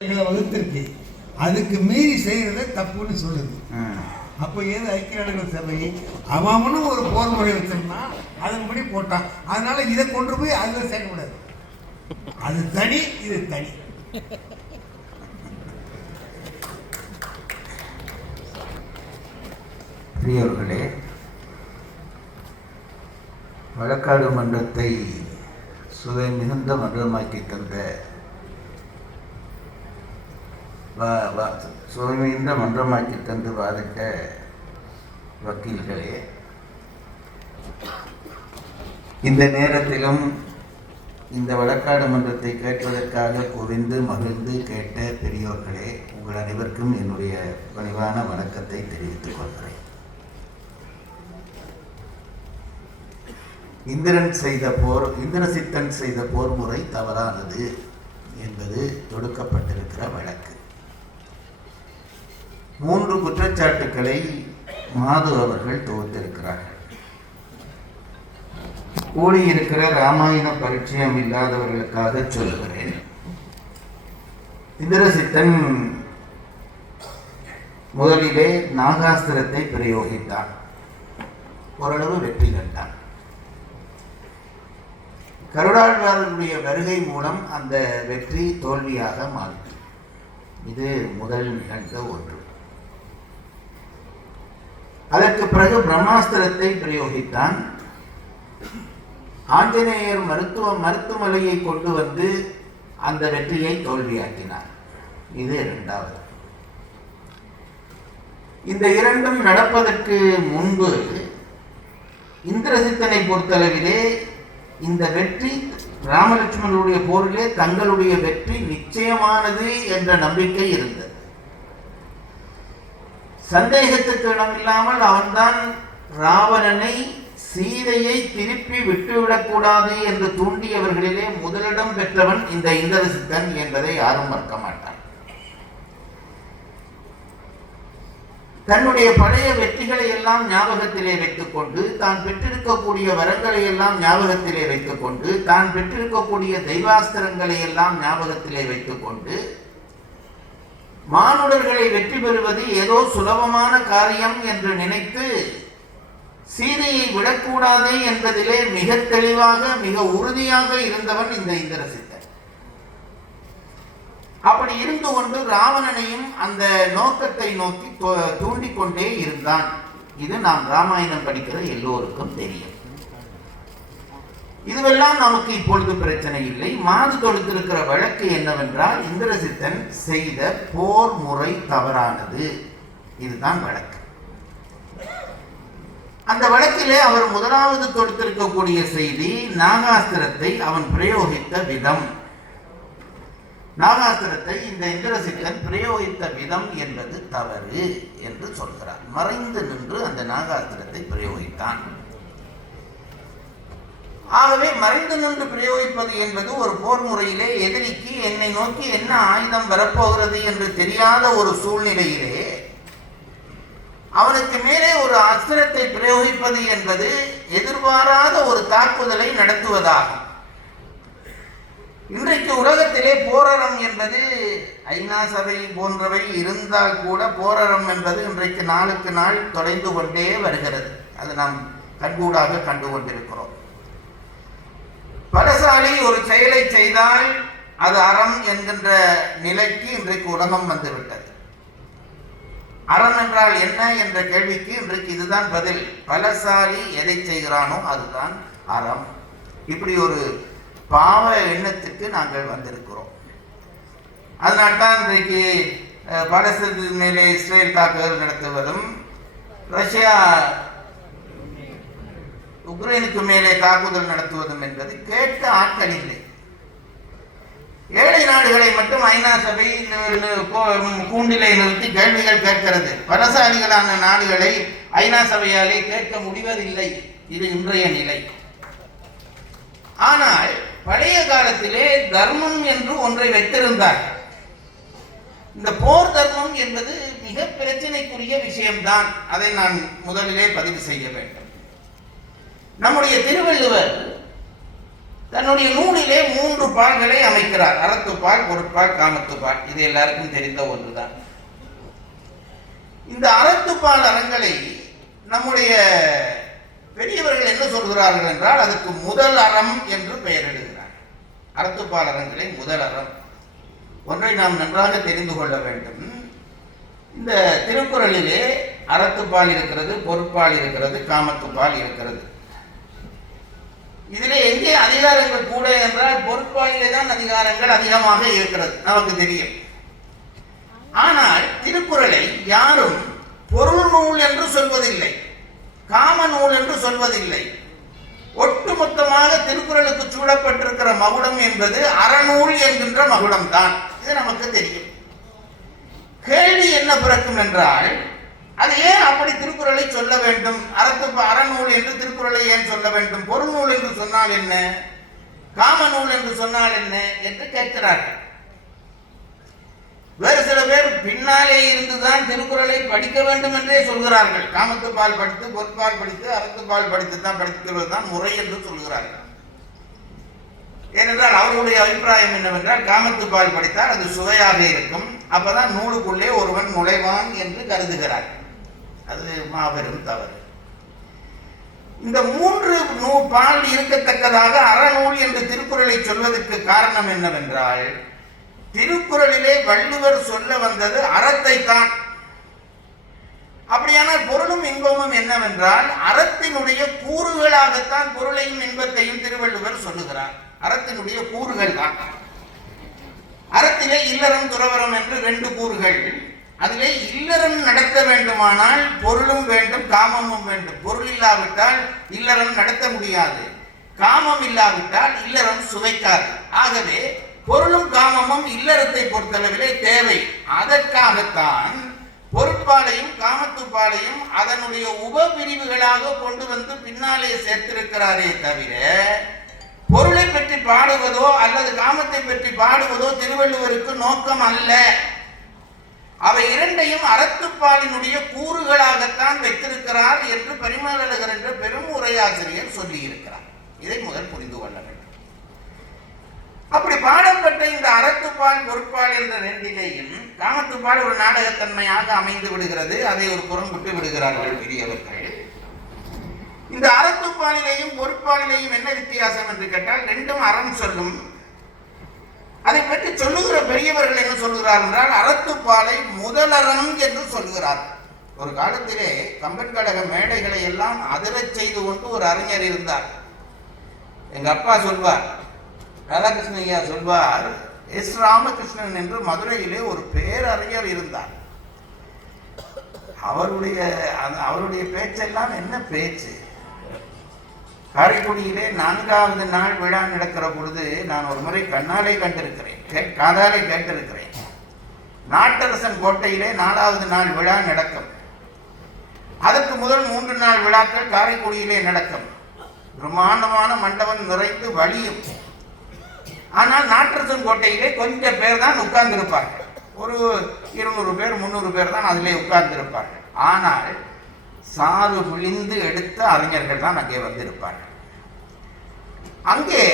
வகுத்திருக்கு, அதுக்கு மீறி செய்யறத தப்புன்னு சொல்லுது. அப்போ ஏது ஐக்கிய நாடுகள் சபை அவனும் ஒரு போர் முறை வச்சிருந்தான், அதன்படி போட்டான். அதனால இதை கொண்டு போய் அதில் சேர்க்கக்கூடாது. அது தனி, இது தனி. பிரியவர்களே, வழக்காடு மன்றத்தை சுவை மிகுந்த மன்றமாக்கி தந்த சுவை மிகுந்த மன்றமாக்கி தந்து வாதிட்ட வக்கீல்களே, இந்த நேரத்திலும் இந்த வழக்காடு மன்றத்தை கேட்பதற்காக குவிந்து மகிழ்ந்து கேட்ட பெரியோர்களே, உங்கள் அனைவருக்கும் என்னுடைய பணிவான வணக்கத்தை தெரிவித்துக் கொள்கிறேன். இந்திரசித்தன் செய்த போர் முறை தவறானது என்பது தொடுக்கப்பட்டிருக்கிற வழக்கு. 3 குற்றச்சாட்டுக்களை மாது அவர்கள் தொகுத்திருக்கிறார்கள். கூடியிருக்கிற ராமாயண பரிச்சயம் இல்லாதவர்களுக்காக சொல்லுகிறேன். இந்திரசித்தன் முதலிலே நாகாஸ்திரத்தை பிரயோகித்தான், ஓரளவு வெற்றி கண்டான். கருடாழ்வாருடைய வருகை மூலம் அந்த வெற்றி தோல்வியாக மாறியது. இது முதல் நிகழ்ந்த ஒன்று. அதற்கு பிறகு பிரம்மாஸ்திரத்தை பிரயோகித்தான். ஆஞ்சநேயர் மருத்துவமலையை கொண்டு வந்து அந்த வெற்றியை தோல்வியாக்கினார். இது இரண்டாவது. இந்த இரண்டும் நடப்பதற்கு முன்பு இந்திரசித்தனை பொறுத்தளவிலே இந்த வெற்றி ராமலட்சுமணனுடைய போரிலே தங்களுடைய வெற்றி நிச்சயமானது என்ற நம்பிக்கை இருந்தது. சந்தேகத்துக்கு இடமில்லாமல் அவன்தான் ராவணனை சீதையை திருப்பி விட்டுவிடக்கூடாது என்று தூண்டியவர்களிலே முதலிடம் பெற்றவன் இந்த இந்திரசித்தன் என்பதை யாரும் மறக்க மாட்டான். தன்னுடைய பழைய வெற்றிகளை எல்லாம் ஞாபகத்திலே வைத்துக் கொண்டு, தான் பெற்றிருக்கக்கூடிய வரங்களை எல்லாம் ஞாபகத்திலே வைத்துக் கொண்டு, தான் பெற்றிருக்கக்கூடிய தெய்வாஸ்திரங்களை எல்லாம் ஞாபகத்திலே வைத்துக் கொண்டு, மானுடர்களை வெற்றி பெறுவது ஏதோ சுலபமான காரியம் என்று நினைத்து சீதையை விடக்கூடாது என்பதிலே மிக தெளிவாக மிக உறுதியாக இருந்தவன் இந்த இந்திரசித்தன். அப்படி இருந்து கொண்டு ராவணனையும் அந்த நோக்கத்தை நோக்கி தூண்டிக்கொண்டே இருந்தான். இது நாம் ராமாயணம் படிக்கிற எல்லோருக்கும் தெரியும். இதுவெல்லாம் நமக்கு இப்பொழுது பிரச்சனை இல்லை. மாது தொடுத்திருக்கிற வழக்கு என்னவென்றால், இந்திரசித்தன் செய்த போர் முறை தவறானது. இதுதான் வழக்கு. அந்த வழக்கிலே அவர் முதலாவது தொடுத்திருக்கக்கூடிய செய்தி நாகாஸ்திரத்தை அவன் பிரயோகித்த விதம். நாகாஸ்திரத்தை இந்த இந்திரசித்தன் பிரயோகித்த விதம் என்பது தவறு என்று சொல்கிறார். மறைந்து நின்று அந்த நாகாஸ்திரத்தை பிரயோகித்தான். ஆகவே மறைந்து நின்று பிரயோகிப்பது என்பது ஒரு போர் முறையிலே எதிரிக்கு என்னை நோக்கி என்ன ஆயுதம் வரப்போகிறது என்று தெரியாத ஒரு சூழ்நிலையிலே அவனுக்கு மேலே ஒரு அஸ்திரத்தை பிரயோகிப்பது என்பது எதிர்பாராத ஒரு தாக்குதலை நடத்துவதாகும். இன்றைக்கு உலகத்திலே போரறம் என்பது ஐநா சபை போன்றவை இருந்தால் கூட போரறம் என்பது இன்றைக்கு நாளுக்கு நாள் தொலைந்து கொண்டே வருகிறது. அது நாம் கண்கூடாக கண்டு கொண்டிருக்கிறோம். பலசாலி ஒரு செயலை செய்தால் அது அறம் என்கின்ற நிலைக்கு இன்றைக்கு உலகம் வந்துவிட்டது. அறம் என்றால் என்ன என்ற கேள்விக்கு இன்றைக்கு இதுதான் பதில். பலசாலி எதை செய்கிறானோ அதுதான் அறம். இப்படி ஒரு பாவ எண்ணத்துக்கு நாங்கள் வந்திருக்கிறோம். அதனால்தான் இன்றைக்கு பாலஸ்தீன் மேலே இஸ்ரேல் தாக்குதல் நடத்துவதும், ரஷ்யா உக்ரைனுக்கு மேலே தாக்குதல் நடத்துவதும் என்பது கேட்ட ஆட்கள் இல்லை. ஏழை நாடுகளை மட்டும் ஐநா சபை கூண்டிலை நிறுத்தி கேள்விகள் கேட்கிறது. பலசாலிகளான நாடுகளை ஐநா சபையாலே கேட்க முடிவதில்லை. இது இன்றைய நிலை. ஆனால் பழைய காலத்திலே தர்மம் என்று ஒன்றை வைத்திருந்தார்கள். இந்த போர் தர்மம் என்பது மிக பிரச்சனைக்குரிய விஷயம்தான். அதை நான் முதலிலே பதிவு செய்ய வேண்டும். நம்முடைய திருவள்ளுவர் தன்னுடைய நூலிலே 3 பால்களை அமைக்கிறார். அறத்துப்பால், பொருட்பால், காமத்துப்பால். இது எல்லாருக்கும் தெரிந்த ஒன்றுதான். இந்த அறத்துப்பால் அறங்களை நம்முடைய பெரியவர்கள் என்ன சொல்கிறார்கள் என்றால் அதுக்கு முதல் அறம் என்று பெயரிடுகிறார். அறத்துப்பால் அறங்களை முதல் அறம். ஒன்றை நாம் நன்றாக தெரிந்து கொள்ள வேண்டும். இந்த திருக்குறளிலே அறத்துப்பால் இருக்கிறது, பொருட்பால் இருக்கிறது, காமத்துப்பால் இருக்கிறது. இதிலே எங்கே அதிகாரங்கள் கூட என்றால் பொருட்பாலிலே தான் அதிகாரங்கள் அதிகமாக இருக்கிறது, நமக்கு தெரியும். ஆனால் திருக்குறளை யாரும் பொருள் நூல் என்று சொல்வதில்லை, காம நூல் என்று சொல்வதில்லை. ஒட்டுமொத்தமாக திருக்குறளுக்கு சூழப்பட்டிருக்கிற மகுடம் என்பது அறநூல் என்கின்ற மகுடம் தான். இது நமக்கு தெரியும். கேள்வி என்ன பிறக்கும் என்றால், அது ஏன் அப்படி திருக்குறளை சொல்ல வேண்டும்? அறநூல் என்று திருக்குறளை ஏன் சொல்ல வேண்டும்? பொருள் நூல் என்று சொன்னால் என்ன, காம நூல் என்று சொன்னால் என்ன என்று கேட்கிறார்கள். வேறு சில பேர் பின்னாலே இருந்துதான் திருக்குறளை படிக்க வேண்டும் என்றே சொல்கிறார்கள். காமத்துப்பால் படித்து, பொருட்பால் படித்து, அறத்துப்பால் படித்து தான் படிக்கிறது தான் முறை என்று சொல்கிறார்கள். ஏனென்றால் அவர்களுடைய அபிப்பிராயம் என்னவென்றால், காமத்துப்பால் படித்தால் அது சுவையாக இருக்கும், அப்பதான் நூலுக்குள்ளே ஒருவன் நுழைவான் என்று கருதுகிறார். அது மாபெரும் தவறு. இந்த 3 பால் இருக்கத்தக்கதாக அறநூல் என்று திருக்குறளை சொல்வதற்கு காரணம் என்னவென்றால், திருக்குறளிலே வள்ளுவர் சொல்ல வந்தது அறத்தை தான். அப்படியானால் பொருளும் இன்பமும் என்னவென்றால் அறத்தினுடைய கூறுகளாகத்தான் பொருளையும் இன்பத்தையும் திருவள்ளுவர் சொல்லுகிறார். அறத்தினுடைய கூறுகள் தான். அறத்திலே இல்லறம் துறவறம் என்று 2 கூறுகள். அதிலே இல்லறம் நடத்த வேண்டுமானால் பொருளும் வேண்டும், காமமும் வேண்டும். பொருள் இல்லாவிட்டால் இல்லறம் நடத்த முடியாது, காமம் இல்லாவிட்டால் இல்லறம் சுவைக்காது. ஆகவே பொருளும் காமமும் இல்லறத்தை பொறுத்தளவிலே தேவை. அதற்காகத்தான் பொருட்பாலையும் காமத்துப்பாலையும் அதனுடைய உபபிரிவுகளாக கொண்டு வந்து பின்னாலே சேர்த்திருக்கிறாரே தவிர, பொருளை பற்றி பாடுவதோ அல்லது காமத்தை பற்றி பாடுவதோ திருவள்ளுவருக்கு நோக்கம் அல்ல. அவை இரண்டையும் அறத்துப்பாலினுடைய கூறுகளாகத்தான் வைத்திருக்கிறார் என்று பரிமளகர் என்ற பெரும் உரையாசிரியர் சொல்லியிருக்கிறார். இதை முதல் புரிந்து கொள்ள வேண்டும். அப்படி பாடப்பட்ட இந்த அறத்துப்பால், பொருட்பால் என்ற 2லேயும் காமத்துப்பால் ஒரு நாடகத்தன்மையாக அமைந்து விடுகிறது. அதை ஒரு புறம் விட்டு விடுகிறார்கள் பெரியவர்கள். இந்த அறத்துப்பாலிலேயும் பொருட்பாலிலேயும் என்ன வித்தியாசம் என்று கேட்டால், 2ம் அறம் சொல்லும். அதை பற்றி சொல்லுகிற பெரியவர்கள் என்ன சொல்கிறார் என்றால், அறத்துப்பாலை முதலறம் என்று சொல்கிறார். ஒரு காலத்திலே கம்பன் கழக மேடைகளை எல்லாம் அதிரச் செய்து கொண்டு ஒரு அறிஞர் இருந்தார். எங்க அப்பா சொல்வார், ராதாகிருஷ்ணன் ஐயா சொல்வார், எஸ் ராமகிருஷ்ணன் என்று மதுரையிலே ஒரு பேரறிஞர் இருந்தார். அவருடைய பேச்செல்லாம் என்ன பேச்சு! காரைக்குடியிலே 4வது நாள் விழா நடக்கிற பொழுது நான் ஒரு முறை கண்ணாலே கண்டிருக்கிறேன், காதாலே கேட்டிருக்கிறேன். நாட்டரசன் கோட்டையிலே 4வது நாள் விழா நடக்கும். அதற்கு முதல் 3 நாள் விழாக்கள் காரைக்குடியிலே நடக்கும். பிரம்மாண்டமான மண்டபம் நிறைந்து வழியும். ஆனால் நாட்டரசன் கோட்டையிலே கொஞ்சம் பேர் தான் உட்கார்ந்து இருப்பார்கள். ஒரு 200 பேர் 300 பேர் தான் அதிலே உட்கார்ந்து இருப்பார்கள். ஆனால் சாறு விழிந்து எடுத்த அறிஞர்கள் தான் அங்கே வந்திருப்பார்கள். அங்கே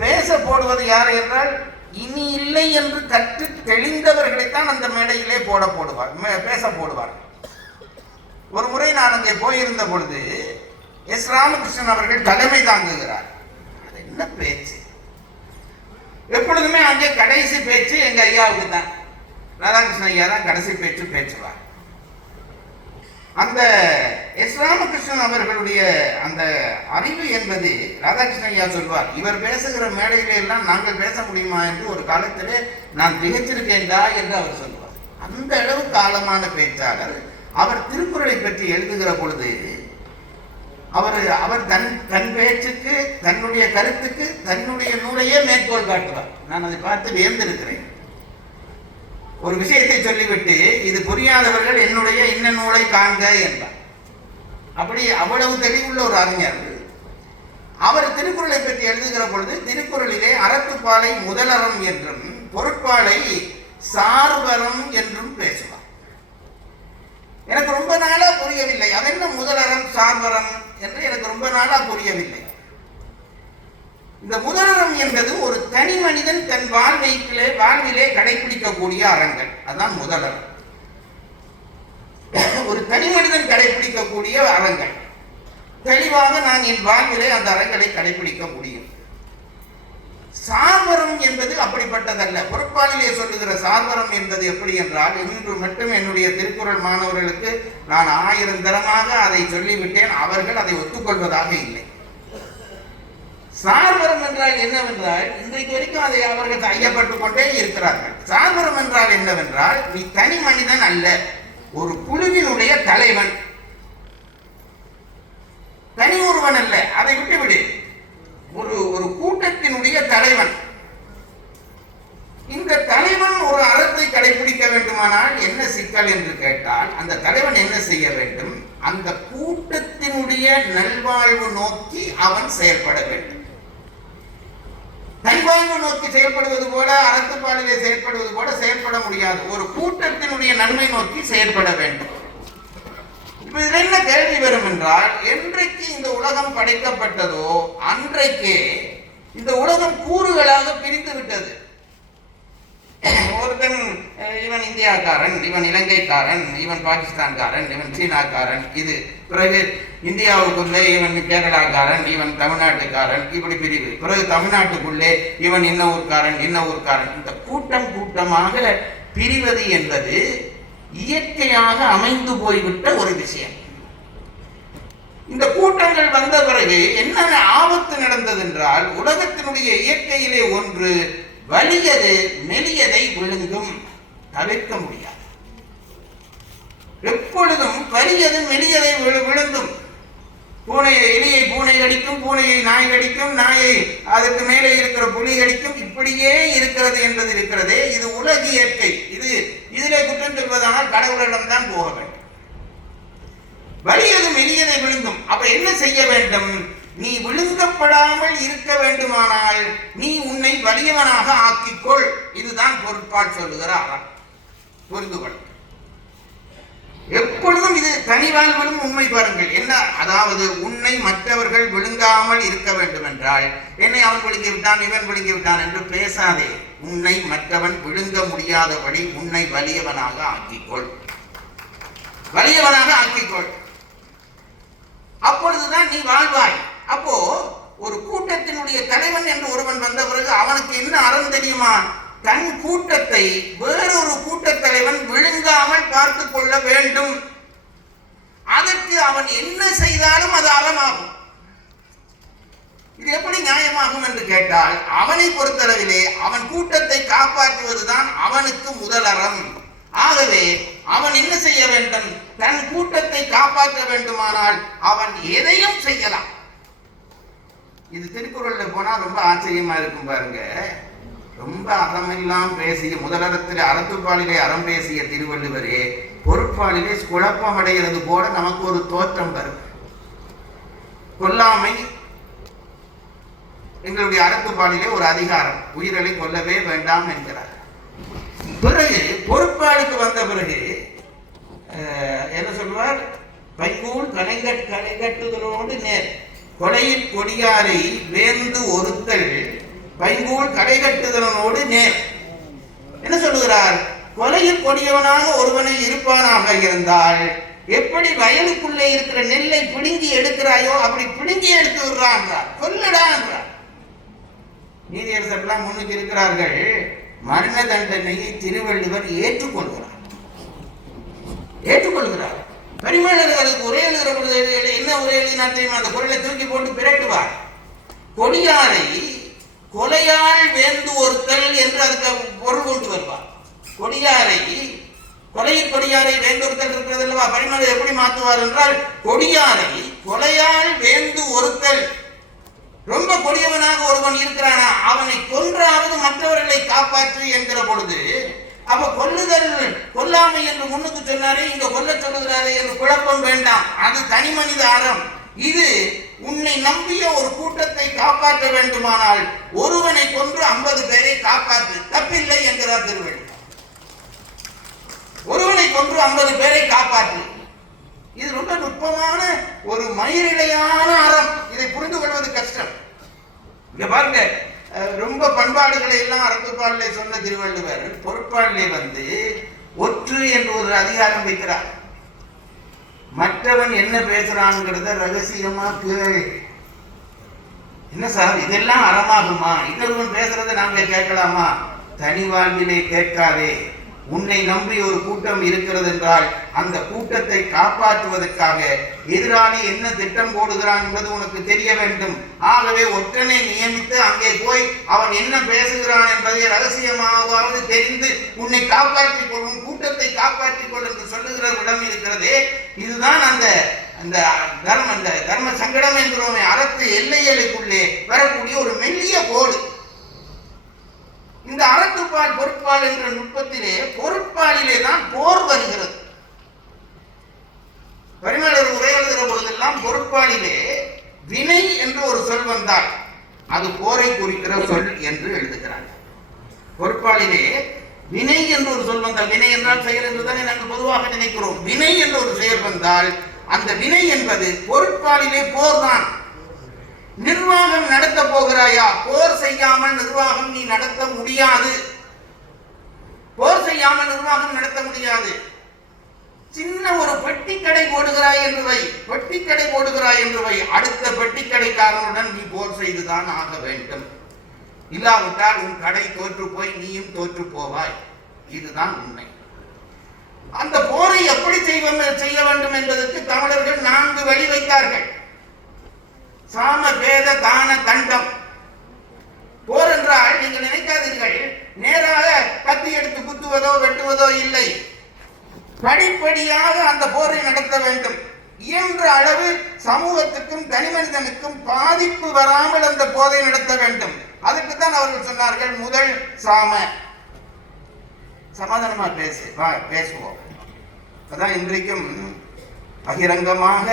பேச போடுவது யார் என்றால், இனி இல்லை என்று கற்று தெளிந்தவர்களைத்தான் அந்த மேடையிலே பேச போடுவார். ஒரு முறை நான் அங்கே போயிருந்த பொழுது எஸ் ராமகிருஷ்ணன் அவர்கள் தலைமை தாங்குகிறார். அது என்ன பேச்சு! எப்பொழுதுமே அங்கே கடைசி பேச்சு எங்க ஐயாவுக்கு தான். ராதாகிருஷ்ணன் ஐயா தான் கடைசி பேச்சு பேசுவார். அந்த எஸ் ராமகிருஷ்ணன் அவர்களுடைய அந்த அறிவு என்பது, ராதாகிருஷ்ணன் ஐயா சொல்வார், இவர் பேசுகிற மேடையில எல்லாம் நாங்கள் பேச முடியுமா என்று ஒரு காலத்திலே நான் திகைச்சிருக்கேன்டா என்று அவர் சொல்வார். அந்த அளவுக்கு ஆழமான பேச்சாளர். அவர் திருக்குறளை பற்றி எழுதுகிற பொழுது அவர் தன் பேச்சுக்கு, தன்னுடைய கருத்துக்கு தன்னுடைய நூலையே மேற்கோள் காட்டுவார். நான் அதை பார்த்து வியந்திருக்கிறேன். ஒரு விஷயத்தை சொல்லிவிட்டு, இது புரியாதவர்கள் என்னுடைய இன்ன நூலை காண்க என்றார். அப்படி அவ்வளவு தெளிவுள்ள ஒரு அறிஞர். அவர் திருக்குறளை பற்றி எழுதுகிற பொழுது திருக்குறளிலே அறத்துப்பாலை முதலறம் என்றும் பொருட்பாலை சார்வரம் என்றும் பேசுவார். எனக்கு ரொம்ப நாளா புரியவில்லை, அதென்ன முதலறம் சார்வரம் என்று எனக்கு ரொம்ப நாளா புரியவில்லை. இந்த முதலறம் என்பது ஒரு தனி மனிதன் தன் வாழ்விலே கடைபிடிக்கக்கூடிய அறங்கள். அதான் முதலறம். ஒரு தனி மனிதன் கடைபிடிக்கக்கூடிய அறங்கள். தெளிவாக நான் என் வாழ்விலே அந்த அறங்களை கடைபிடிக்க முடியும். சார்வரம் என்பது அப்படிப்பட்டதல்ல. பொருட்பாலிலே சொல்லுகிற சார்வரம் என்பது எப்படி என்றால், இன்று மட்டும் என்னுடைய திருக்குறள் மாணவர்களுக்கு நான் 1000 தரமாக அதை சொல்லிவிட்டேன். அவர்கள் அதை ஒத்துக்கொள்வதாக இல்லை. சார்வரம் என்றால் என்னவென்றால், இன்றைக்கு வரைக்கும் அதை அவர்கள் ஐயப்பட்டுக் கொண்டே இருக்கிறார்கள். சார்வரம் என்றால் என்னவென்றால், நீ தனி மனிதன் அல்ல, ஒரு குழுவினுடைய தலைவன், தனி ஒருவன் அல்ல. அதை விட்டுவிடு, ஒரு கூட்டத்தினுடைய தலைவன். இந்த தலைவன் ஒரு அறத்தை கடைபிடிக்க வேண்டுமானால் என்ன சிக்கல் என்று கேட்டால், அந்த தலைவன் என்ன செய்ய வேண்டும்? அந்த கூட்டத்தினுடைய நல்வாழ்வு நோக்கி அவன் செயல்பட வேண்டும். நல்வாழ்வு நோக்கி செயல்படுவது போல, அறத்துப்பாலிலே செயல்படுவது போல செயல்பட முடியாது. ஒரு கூட்டத்தினுடைய நன்மை நோக்கி செயல்பட வேண்டும். இதில் என்ன கேள்வி வரும் என்றால், என்றைக்கு இந்த உலகம் படைக்கப்பட்டதோ அன்றைக்கே இந்த உலகம் கூறுகளாக பிரிந்து விட்டது. ஒருத்தன் இவன் இந்தியாக்காரன், இவன் இலங்கைக்காரன், இவன் பாகிஸ்தான்காரன், இவன் சீனாக்காரன். இது பிறகு இந்தியாவுக்குள்ளே இவன் கேரளாக்காரன், இவன் தமிழ்நாட்டுக்காரன், இப்படி பிரிவு. பிறகு தமிழ்நாட்டுக்குள்ளே இவன் இன்ன ஊர்க்காரன், இன்ன ஊர்க்காரன். இந்த கூட்டம் கூட்டமாக பிரிவது என்பது இயற்கையாக அமைந்து போய்விட்ட ஒரு விஷயம். இந்த கூட்டங்கள் வந்த பிறகு என்ன ஆபத்து நடந்தது என்றால், உலகத்தினுடைய இயற்கையிலே ஒன்று, வலியது மெலியதை விழுங்கும், தவிர்க்க முடியாது. எப்பொழுதும் வலியது மெலியதை விழுங்கும். எலியை பூனை கடிக்கும், பூனையை நாய் கடிக்கும், நாயை அதற்கு மேலே இருக்கிற புலி கடிக்கும். இப்படியே இருக்கிறது என்பது இருக்கிறதே, இது உலக இயற்கை. இதிலே குற்றம் சொல்வதனால் கடவுளிடம் தான் போக வேண்டும். வலியது மெலியதை விழுங்கும். அப்ப என்ன செய்ய வேண்டும்? நீ விழுங்கப்படாமல் இருக்க வேண்டுமானால் நீ உன்னை வலியவனாக ஆக்கிக்கொள். இதுதான் பொருட்பால் சொல்லுகிற அறம். புரிந்து கொள். எப்பொழுதும் இது தனி வாழ்விலும் உண்மை. பாருங்கள் என்ன, அதாவது உன்னை மற்றவர்கள் விழுங்காமல் இருக்க வேண்டும் என்றால், என்னை அவன் விழுங்கி விட்டான், இவன் விழுங்கி விட்டான் என்று பேசாதே. உன்னை மற்றவன் விழுங்க முடியாதபடி உன்னை வலியவனாக ஆக்கிக்கொள். வலியவனாக ஆக்கிக்கொள். அப்பொழுதுதான் நீ வாழ்வாய். அப்போ ஒரு கூட்டத்தினுடைய தலைவன் என்று ஒருவன் வந்த பிறகு அவனுக்கு என்ன அறம் தெரியுமா? தன் கூட்டத்தை வேறொரு கூட்டத் தலைவன் விழுங்காமல் பார்த்துக் கொள்ள வேண்டும். அதற்கு அவன் என்ன செய்தாலும் அது அறமாகும். இது எப்படி நியாயமாகும் என்று கேட்டால், அவனை பொறுத்தளவிலே அவன் கூட்டத்தை காப்பாற்றுவதுதான் அவனுக்கு முதல் அறம். ஆகவே அவன் என்ன செய்ய வேண்டும்? தன் கூட்டத்தை காப்பாற்ற வேண்டுமானால் அவன் எதையும் செய்யலாம். இது திருக்குறள்ல போனா ரொம்ப ஆச்சரியமா இருக்கும். பாருங்க, ரொம்ப அறமெல்லாம் பேசிய முதலறத்தில் அறத்துப்பாலிலே அறம் பேசிய திருவள்ளுவரே பொருட்பாலிலே குழப்பம் அடைகிறது போல நமக்கு ஒரு தோற்றம் வரும். கொல்லாமை எங்களுடைய அறத்துப்பாலிலே ஒரு அதிகாரம், உயிர்களை கொல்லவே வேண்டாம் என்கிறார். பிறகு பொருட்பாலுக்கு வந்த பிறகு என்ன சொல்வார்? பைங்கூழ் களைகட்டுதலோடு நேர் கொலையில் கொடியாரை வேந்து ஒருத்தல் பைங்கூழ் களைகட்டுதலோடு நேர். என்ன சொல்லுகிறார்? கொலையில் கொடியவனாக ஒருவனை இருப்பானாக இருந்தால் எப்படி வயலுக்குள்ளே இருக்கிற நெல்லை பிடுங்கி எடுக்கிறாயோ அப்படி பிடுங்கி எடுத்து விடுறான் என்றார். கொல்லடா என்றார். நீதியரசர்கள்லாம் முன்னுக்கு இருக்கிறார்கள். மரண தண்டனையை திருவள்ளுவர் ஏற்றுக்கொள்கிறார். பரிமேலர் அதுக்கு உரை எழுதுகிற பொழுது என்ன உரை எழுதினா தெரியுமா? அந்த குரலை தூக்கி போட்டு பிரட்டுவார். கொடியாரை கொலையால் வேந்து ஒருத்தல் என்று அதுக்கு பொருள் கொண்டு வருவார். கொடியாரை கொடியாரை வேந்தொருத்தல் இருக்கிறது அல்லவா? பரிமேலர் எப்படி மாற்றுவார் என்றால், கொடியாரை கொலையால் வேந்து ஒருத்தல். ரொம்ப கொடியவனாக ஒருவன் இருக்கிறானா, அவனை கொன்றாவது மற்றவர்களை காப்பாற்று என்கிற பொழுது, அப்ப கொல்லுதல் கொல்லாமை என்று முன்னுக்கு சொன்னாரே, இங்க கொல்ல சொல்லுகிறாரே என்று குழப்பம் வேண்டாம். அது தனி மனித அறம். இது உன்னை நம்பிய ஒரு கூட்டத்தை காப்பாற்ற வேண்டுமானால் ஒருவனை கொன்று 50 பேரை காப்பாற்று, தப்பில்லை என்கிறார் திருவள்ளுவர். ஒருவனை கொன்று 50 பேரை காப்பாற்று. இது ரொம்ப நுட்பமான ஒரு மயிரிழையான அறம். இதை புரிந்து கொள்வது கஷ்டம். இங்க பாருங்க, ரொம்ப பண்பாடுகளை எல்லாம் அறத்துப்பாலிலே சொன்ன திருவள்ளுவர் பொருட்பாலிலே வந்து ஒற்று என்று ஒரு அதிகாரம் வைக்கிறார். மற்றவன் என்ன பேசுறான்ங்கிறத ரகசியமா கேள். என்ன சார் இதெல்லாம் அறமாகுமா? இன்னொருவன் பேசுறதை நாங்களே கேட்கலாமா? தனி வாழ்விலே கேட்காதே. உன்னை நம்பி ஒரு கூட்டம் இருக்கிறது என்றால் அந்த கூட்டத்தை காப்பாற்றுவதற்காக எதிராளி என்ன திட்டம் போடுகிறான் என்பது உனக்கு தெரிய வேண்டும். ஆகவே ஒற்றனை நியமித்து அங்கே போய் அவன் என்ன பேசுகிறான் என்பதை ரகசியமாவது தெரிந்து உன்னை காப்பாற்றிக் கொள்ளும், கூட்டத்தை காப்பாற்றிக் கொள் என்று சொல்லுகிற இடம் இருக்கிறதே. இதுதான் அந்த தர்ம சங்கடம் என்கிறோமே, அறத்து எல்லைகளுக்குள்ளே வரக்கூடிய ஒரு மெல்லிய கோடு. இந்த அறத்துப்பால் பொருட்பால் என்ற நுட்பத்திலே பொருட்பாலிலே தான் போர் வருகிறது. பரிமேலர் உரை எழுதுகிற பொழுதெல்லாம் பொருட்பாலிலே வினை என்று ஒரு சொல் வந்தால் அது போரை குறிக்கிற சொல் என்று எழுதுகிறார். பொருட்பாலிலே வினை என்று ஒரு சொல் வந்தால், வினை என்றால் செயல் என்றுதானே நாங்கள் பொதுவாக நினைக்கிறோம். வினை என்று ஒரு செயல் வந்தால் அந்த வினை என்பது பொருட்பாலிலே போர் தான். நிர்வாகம் நடத்த போகிறாயா? போர் செய்யாமல் நிர்வாகம் நீ நடத்த முடியாது. போர் செய்யாமல் நிர்வாகம் நடத்த முடியாது. சின்ன ஒரு பெட்டிக்கடை போடுகிறாய் என்று வை, பெட்டிக்கடை போடுகிறாய் என்று வை, அடுத்த பெட்டிக்கடைக்காரனுடன் நீ போர் செய்துதான் ஆக வேண்டும். இல்லாவிட்டால் உன் கடை தோற்று போய் நீயும் தோற்று போவாய். இதுதான் உண்மை. அந்த போரை எப்படி செய்ய வேண்டும் என்பதற்கு தமிழர்கள் 4 வழி வைத்தார்கள். சாம பேத தான தண்டம். போர் என்றால் நீங்கள் நினைக்காதீர்கள் நேராக கத்தி எடுத்து குத்துவதோ வெட்டுவதோ இல்லை. படிப்படியாக அந்த போரை நடத்த வேண்டும். இயன்ற அளவு சமூகத்துக்கும் தனிமனிதனுக்கும் பாதிப்பு வராமல் அந்த போரை நடத்த வேண்டும். அதுக்குத்தான் அவர்கள் சொன்னார்கள் முதல் சாம, சமாதானமா பேசுவோம். அதான் இன்றைக்கும் பகிரங்கமாக,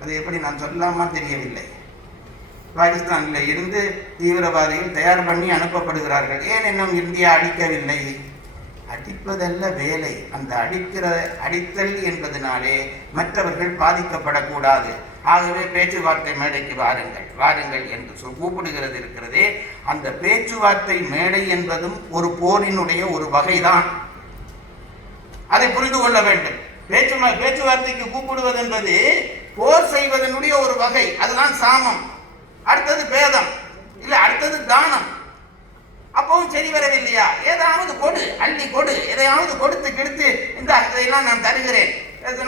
அது எப்படி நான் சொல்லலாமா தெரியவில்லை, பாகிஸ்தானில் இருந்து தீவிரவாதிகள் தயார் பண்ணி அனுப்பப்படுகிறார்கள். ஏன் இன்னும் இந்தியா அடிக்கவில்லை? அடிப்பதல்ல வேலை. அந்த அடித்தல் என்பதனாலே மற்றவர்கள் பாதிக்கப்படக்கூடாது. ஆகவே பேச்சுவார்த்தை மேடைக்கு வாருங்கள் என்று கூப்பிடுகிறது இருக்கிறதே. அந்த பேச்சுவார்த்தை மேடை என்பதும் ஒரு போரினுடைய ஒரு வகைதான். அதை புரிந்து கொள்ள வேண்டும். பேச்சுவார்த்தைக்கு கூப்பிடுவது என்பது போர் செய்வதனுடைய ஒரு வகை. அதுதான் சாமம். அடுத்தது பேதம், இல்ல அடுத்தது தானம். அப்பவும் சரி வரவில்லையா? ஏதாவது கொடு, அள்ளி கொடு, எதையாவது கொடுத்து கெடுத்து இதையெல்லாம் நான் தருகிறேன்,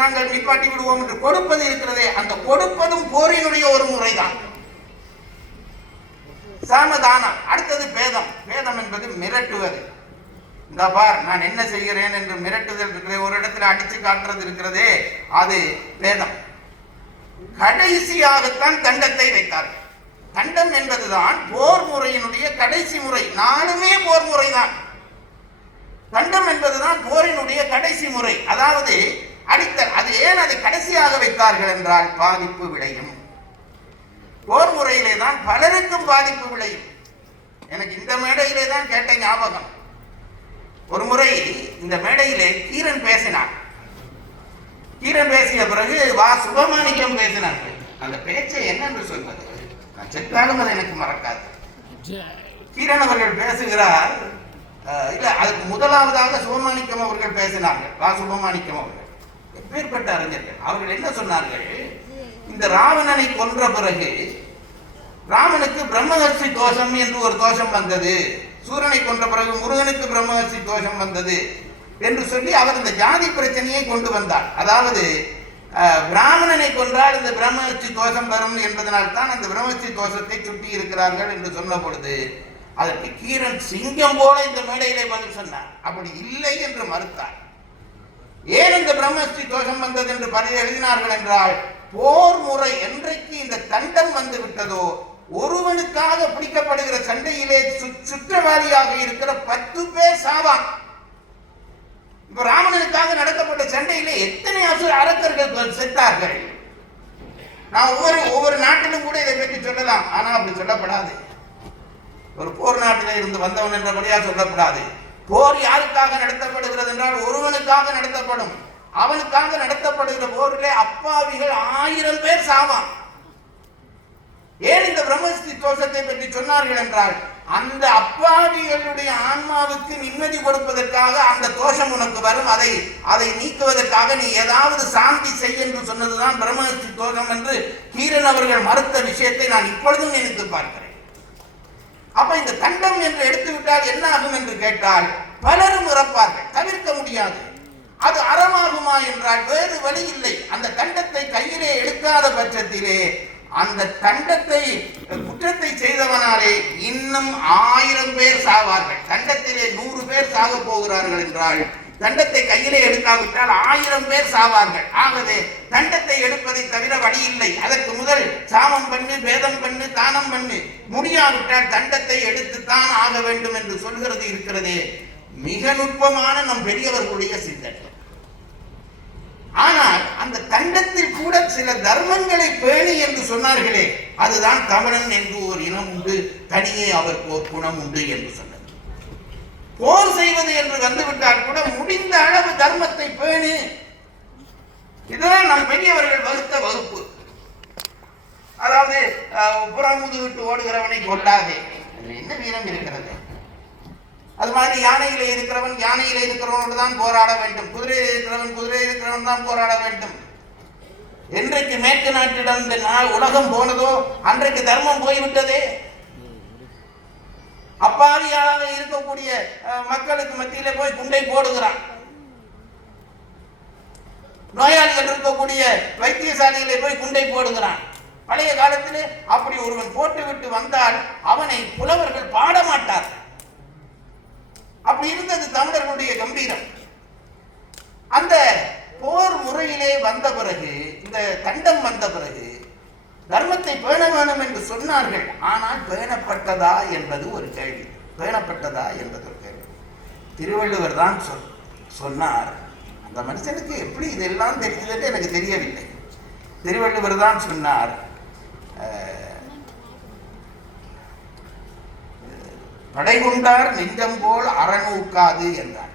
நாங்கள் நிப்பாட்டி விடுவோம் என்று கொடுப்பது இருக்கிறதே, அந்த கொடுப்பதும் போரினுடைய ஒரு முறைதான். சாமதானம். அடுத்தது பேதம். பேதம் என்பது மிரட்டுவது. இந்த பார் நான் என்ன செய்கிறேன் என்று மிரட்டுதல் இருக்கிறது, ஒரு இடத்துல அடிச்சு காட்டுறது இருக்கிறதே, அது பேதம். கடைசியாகத்தான் தண்டத்தை வைத்தார்கள். தண்டம் என்பதுதான் போர் முறையினுடைய கடைசி முறை. நானுமே போர் முறைதான். தண்டம் என்பதுதான் போரினுடைய கடைசி முறை. அதாவது அடித்தல். அது ஏன் அதை கடைசியாக வைத்தார்கள் என்றால் பாதிப்பு விளையும். போர் முறையிலே தான் பலருக்கும் பாதிப்பு விளையும். எனக்கு இந்த மேடையிலே தான் கேட்ட ஞாபகம். ஒரு முறை இந்த மேடையிலே கீரன் பேசினார். கீரன் பேசிய பிறகு வா சுபமாணிக்கம் பேசினார்கள். அந்த பேச்சை என்னென்று சொல்வது, நான் செத்தாலும் அது எனக்கு மறக்காது. கீரன் அவர்கள் பேசுகிறார். இல்ல, அதுக்கு முதலாவதாக சுபமாணிக்கம் அவர்கள் பேசினார்கள். வா சுபமாணிக்கம் அவர்கள் எப்பேற்பட்ட அறிஞர்கள். அவர்கள் என்ன சொன்னார்கள், இந்த ராவணனை கொன்ற பிறகு ராமனுக்கு பிரம்மஹர்ஷி தோஷம் என்று ஒரு தோஷம் வந்தது, சூரனை கொன்ற பிறகு முருகனுக்கு பிரம்மஹர்ஷி தோஷம் வந்தது என்று சொல்லி அவர் இந்த ஜாதி பிரச்சனையை கொண்டு வந்தார். அதாவது பிராமணனை கொன்றால் இந்த பிரம்மஹர்ஷி தோஷம் வரும் என்பதனால் தான் அந்த பிரம்மஹர்ஷி தோஷத்தை சுட்டி இருக்கிறார்கள் என்று சொன்ன பொழுது அதற்கு கீரன் சிங்கம் போல இந்த மேடையிலே பதில் சொன்னார். அப்படி இல்லை என்று மறுத்தார். ஏன் இந்த பிரம்மஹர்ஷி தோஷம் வந்தது என்று பலர் எழுதினார்கள் என்றால், போர் முறை என்றைக்கு இந்த தண்டம் வந்து விட்டதோ, ஒருவனுக்காக பிடிக்கப்படுகிற சண்டையிலே சுற்றவாளியாக இருக்கிற 10 பேர் சாவான். இப்ப ராவணனுக்காக நடத்தப்பட்ட சண்டையிலே எத்தனை அரக்கர்கள் செத்தார்கள். நான் ஒவ்வொரு நாட்டிலும் கூட இதை பற்றி சொல்லலாம். ஆனா அப்படி சொல்லப்படாது. ஒரு போர் நாட்டில இருந்து வந்தவன் என்றபடியா சொல்லப்படாது. போர் யாருக்காக நடத்தப்படுகிறது என்றால் ஒருவனுக்காக நடத்தப்படும். அவனுக்காக நடத்தப்படுகிற போரிலே அப்பாவிகள் 1000 பேர் சாவான். ஏன் இந்த பிரம்மஸ்தி தோஷத்தை பற்றி சொன்னார்கள் என்றால், அந்த அப்பாவிகளுடைய ஆன்மாவுக்கு நிம்மதி கொடுப்பதற்காக அந்த தோஷம் உனக்கு வரும், அதை நீக்குவதற்காக நீ ஏதாவது சாந்தி செய் என்று சொன்னதுதான் பிரம்மஸ்தி தோஷம் என்று கீரன் அவர்கள் மறுத்த விஷயத்தை நான் இப்பொழுதும் நினைத்து பார்க்கிறேன். அப்ப இந்த தண்டம் என்று எடுத்துவிட்டால் என்ன ஆகும் என்று கேட்டால், பலரும் இறப்பார்கள், தவிர்க்க முடியாது. அது அறமாகுமா என்றால் வேறு வழி இல்லை. அந்த தண்டத்தை கையிலே எடுக்காத பட்சத்திலே அந்த தண்டத்தை குற்றத்தை செய்தவனாலே இன்னும் 1000 பேர் சாவார்கள். தண்டத்திலே 100 பேர் சாக போகிறார்கள் என்றால் தண்டத்தை கையிலே எடுக்காவிட்டால் 1000 பேர் சாவார்கள். ஆகவே தண்டத்தை எடுப்பதை தவிர வழி இல்லை. அதற்கு முதல் சாமம் பண்ணு, பேதம் பண்ணு, தானம் பண்ணு, முடியாவிட்டால் தண்டத்தை எடுத்துத்தான் ஆக வேண்டும் என்று சொல்கிறது இருக்கிறதே, மிக நுட்பமான நம் பெரியவர்களுடைய சிந்தனை. ஆனால் அந்த தண்டத்தில் கூட சில தர்மங்களை பேணி என்று சொன்னார்களே, அதுதான் தமிழன் என்று ஒரு இனம் உண்டு, தனியே அவருக்கு ஒரு குணம் உண்டு என்று சொன்னது. போர் செய்வது என்று வந்துவிட்டால் கூட முடிந்த அளவு தர்மத்தை பேணி, இதுதான் நம் பெரியவர்கள் வகுத்த வகுப்பு. அதாவது புறமுது விட்டு ஓடுகிறவனை கொல்லாதே, என்ன வீரம் இருக்கிறது? அது மாதிரி யானையிலே இருக்கிறவன் யானையிலே இருக்கிறவனோடு தான் போராட வேண்டும், குதிரையில் இருக்கிறவன் குதிரையில் இருக்கிறவன் தான் போராட வேண்டும். என்றைக்கு மேற்கு நாட்டிடம் இந்த உலகம் போனதோ அன்றைக்கு தர்மம் போய்விட்டதே. அப்பாவியாக இருக்கக்கூடிய மக்களுக்கு மத்தியிலே போய் குண்டை போடுகிறான். நோயாளிகள் இருக்கக்கூடிய வைத்தியசாலையிலே போய் குண்டை போடுகிறான். பழைய காலத்திலே அப்படி ஒருவன் போட்டுவிட்டு வந்தால் அவனை புலவர்கள் பாட மாட்டார்கள். அப்படி இருந்தது தமிழர்களுடைய கம்பீரம். அந்த போர் முறையிலே வந்த பிறகு, இந்த தண்டம் வந்த பிறகு தர்மத்தை பேண வேணும் என்று சொன்னார்கள். ஆனால் பேணப்பட்டதா என்பது ஒரு கேள்வி. பேணப்பட்டதா என்பது ஒரு கேள்வி. திருவள்ளுவர் தான் சொன்னார். அந்த மனுஷனுக்கு எப்படி இதெல்லாம் தெரிஞ்சது எனக்கு தெரியவில்லை. திருவள்ளுவர் தான் சொன்னார், படைகொண்டார் நெஞ்சம் போல் அறநூக்காது என்றார்.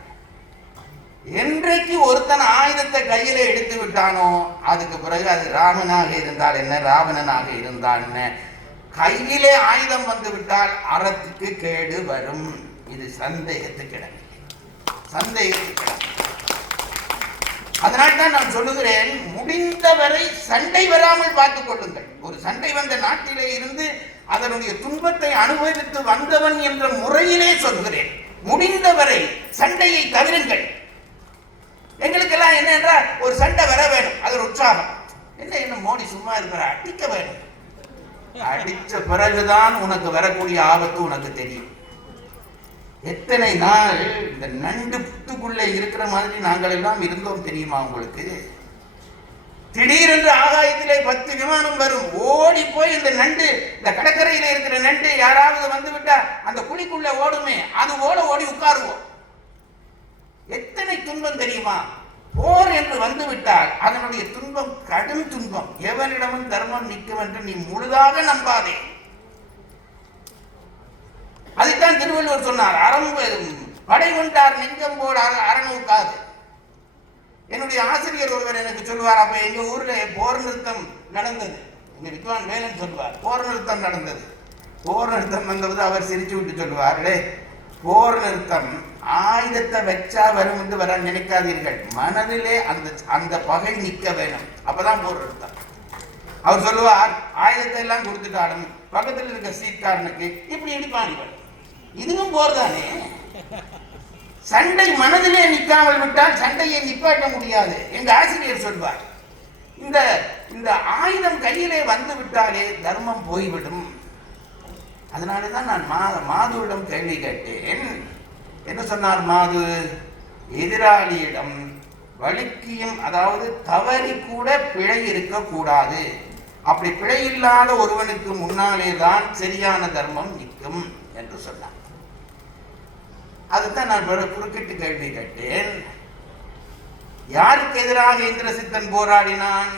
என்றைக்கு ஒருத்தன் ஆயுதத்தை கையில எடுத்து விட்டானோ அதுக்கு பிறகு அது ராமனாக இருந்தால் என்ன, ராவணனாக இருந்தால் என்ன, கையிலே ஆயுதம் வந்து விட்டால் அறத்துக்கு கேடு வரும். இது சந்தேகத்துக்கிடமில்லை, சந்தேகத்துக்கிடமில்லை. அதனால்தான் நான் சொல்லுகிறேன், முடிந்தவரை சண்டை வராமல் பார்த்துக் கொள்ளுங்கள். ஒரு சண்டை வந்த நாட்டிலே இருந்து அதனுடைய துன்பத்தை அனுபவித்து வந்தவன் என்ற முறையிலே சொல்கிறேன், முடிந்தவரை சண்டையை தவிருங்கள். எங்களுக்கெல்லாம் என்ன என்றால் ஒரு சண்டை வர வேணும், அது ஒரு உற்சாகம். என்ன மோடி சும்மா இருக்கிற, அடிக்க வேணும். அடிச்ச பிறகுதான் உனக்கு வரக்கூடிய ஆபத்து உனக்கு தெரியும். எத்தனை நாள் இந்த நண்டு புத்துக்குள்ளே இருக்கிற மாதிரி நாங்கள் எல்லாம் இருந்தோம் தெரியுமா உங்களுக்கு? திடீரென்று ஆகாயத்திலே 10 விமானம் வரும், ஓடி போய் இந்த நண்டு, இந்த கடற்கரையில இருக்கிற நண்டு யாராவது வந்து விட்டா அந்த குழிக்குள்ள ஓடுமே, அது ஓடி உட்காருவோம். எத்தனை துன்பம் தெரியுமா? போர் என்று வந்து விட்டால் அதனுடைய துன்பம் கடும் துன்பம். எவனிடமும் தர்மம் நிற்கும் என்று நீ முழுதாக நம்பாதே. அதைத்தான் திருவள்ளுவர் சொன்னார், படை கொண்டார் நெஞ்சம் போல் அறநூக்காது. என்னுடைய ஆசிரியர் ஒருவர் எனக்கு சொல்வார், அப்ப எங்க ஊர்ல போர் நிறுத்தம் நடந்தது, எங்க வித்வான் வேலன் சொல்வார், போர் நிறுத்தம் நடந்தது. போர் நிறுத்தம் வந்தது அவர் சிரிச்சு விட்டு சொல்வார், போர் நிறுத்தம் ஆயுதத்தை வச்சா வரும் என்று வர நினைக்காதீர்கள், மனதிலே அந்த பகை நிற்க வேணும், அப்பதான் போர் நிறுத்தம். அவர் சொல்லுவார், ஆயுதத்தை எல்லாம் கொடுத்துட்டாலும் பக்கத்தில் இருக்க சீட்காரனுக்கு இப்படி இடிப்பான், இதுவும் போர் தானே. சண்டை மனதிலே நிற்காமல் விட்டால் சண்டையை நிப்பாட்ட முடியாது. எங்க ஆசிரியர் சொல்வார், இந்த ஆயுதம் கையிலே வந்து விட்டாலே தர்மம் போய்விடும். அதனாலதான் நான் மாதுவிடம் கேள்வி கேட்டேன். என்ன சொன்னார் மாது? எதிராளியிடம் வலிக்கியும், அதாவது தவறி கூட பிழை இருக்கக்கூடாது, அப்படி பிழை இல்லாத ஒருவனுக்கு முன்னாலே தான் சரியான தர்மம் நிற்கும் என்று சொன்னார். அதுதான் நான் குறுக்கிட்டு கேள்வி கேட்டேன். யாருக்கு எதிராக இந்திரசித்தன் போராடினான்?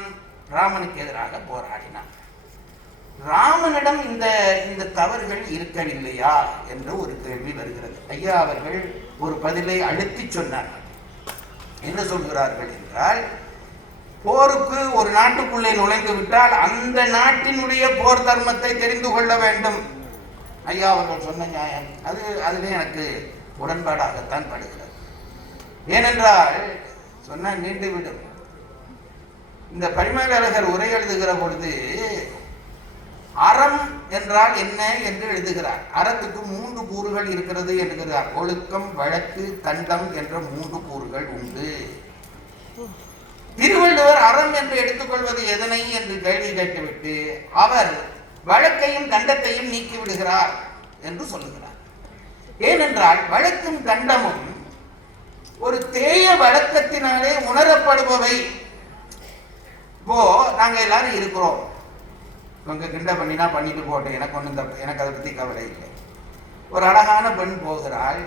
ராமனுக்கு எதிராக போராடினான். ராமனிடம் இந்த தவறுகள் இருக்கவில்லையா என்று ஒரு கேள்வி வருகிறது. ஐயா அவர்கள் ஒரு பதிலை அழுத்தி சொன்னார்கள். என்ன சொல்கிறார்கள் என்றால், போருக்கு ஒரு நாட்டுக்குள்ளே நுழைந்து விட்டால் அந்த நாட்டினுடைய போர் தர்மத்தை தெரிந்து கொள்ள வேண்டும். ஐயா அவர்கள் சொன்ன நியாயம் அதிலே எனக்கு உடன்பாடாகத்தான் படுகிறது. ஏனென்றால் சொன்ன நீண்டுவிடும். இந்த பரிமேலழகர் உரை எழுதுகிற பொழுது அறம் என்றால் என்ன என்று எழுதுகிறார். அறத்துக்கு 3 கூறுகள் இருக்கிறது என்கிறார். ஒழுக்கம், வழக்கு, தண்டம் என்ற 3 கூறுகள் உண்டு. திருவள்ளுவர் அறம் என்று எடுத்துக்கொள்வது எதனை என்று கேள்வி கேட்டுவிட்டு அவர் வழக்கையும் தண்டத்தையும் நீக்கி விடுகிறார் என்று சொல்லுகிறார். ஏனென்றால் வழக்கும் தண்டமும் ஒரு தேய வழக்கத்தினாலே உணரப்படுபவை. இப்போ நாங்க எல்லாரும் இருக்கிறோம், இவங்க கிண்ட பண்ணினா பண்ணிட்டு போட்டேன், எனக்கு ஒன்றும் தப்பு, எனக்கு அதை பற்றி கவலை இல்லை. ஒரு அழகான பெண் போகிறாள்,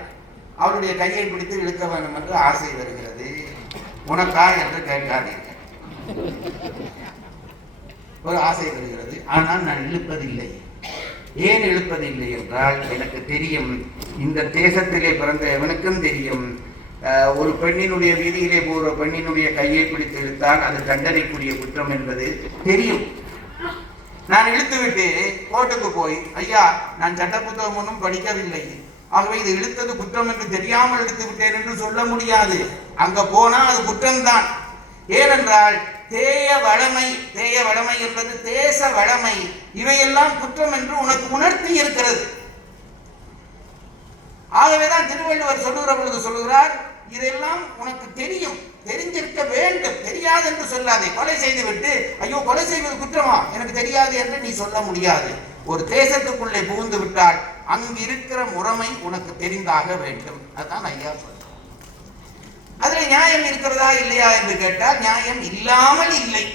அவருடைய கையை பிடித்து இழுக்க வேண்டும் என்று ஆசை வருகிறது. உனக்கா என்று கேட்காதீங்க, ஒரு ஆசை வருகிறது. ஆனால் நான் இழுப்பதில்லை. ஏன் இழுப்பதில்லை என்றால் எனக்கு தெரியும், இந்த தேசத்திலே பிறந்த எவனுக்கும் தெரியும், ஒரு பெண்ணினுடைய வீதியிலே போகிற பெண்ணினுடைய கையை பிடித்து இழுத்தால் அது தண்டனைக்குரிய குற்றம் என்பது தெரியும். நான் இழுத்துவிட்டு கோர்ட்டுக்கு போய், ஐயா நான் சட்ட புத்தகம் ஒன்றும் படிக்கவில்லை, ஆகவே இது இழுத்தது குற்றம் என்று தெரியாமல் இழுத்து விட்டேன் என்று சொல்ல முடியாது. அங்க போனா அது குற்றம்தான். ஏனென்றால் தேய வளமை என்பது தேச வளமை, இவையெல்லாம் குற்றம் என்று உனக்கு உணர்த்தி இருக்கிறது. ஆகவேதான் திருவள்ளுவர் சொல்லுகிற பொழுது சொல்லுகிறார், இதெல்லாம் உனக்கு தெரியும், தெரிஞ்சிருக்க வேண்டும், தெரியாது என்று சொல்லாதே. கொலை செய்து விட்டு ஐயோ கொலை செய்வது குற்றமா எனக்கு தெரியாது என்று நீ சொல்ல முடியாது. ஒரு தேசத்துக்குள்ளே புகுந்து விட்டால் அங்கு இருக்கிற முறைமை உனக்கு தெரிந்தாக வேண்டும். அதுதான் ஐயா சொல்றார். அதுல நியாயம் இருக்கிறதா இல்லையா என்று கேட்டால் நியாயம் இல்லாமல் இல்லை.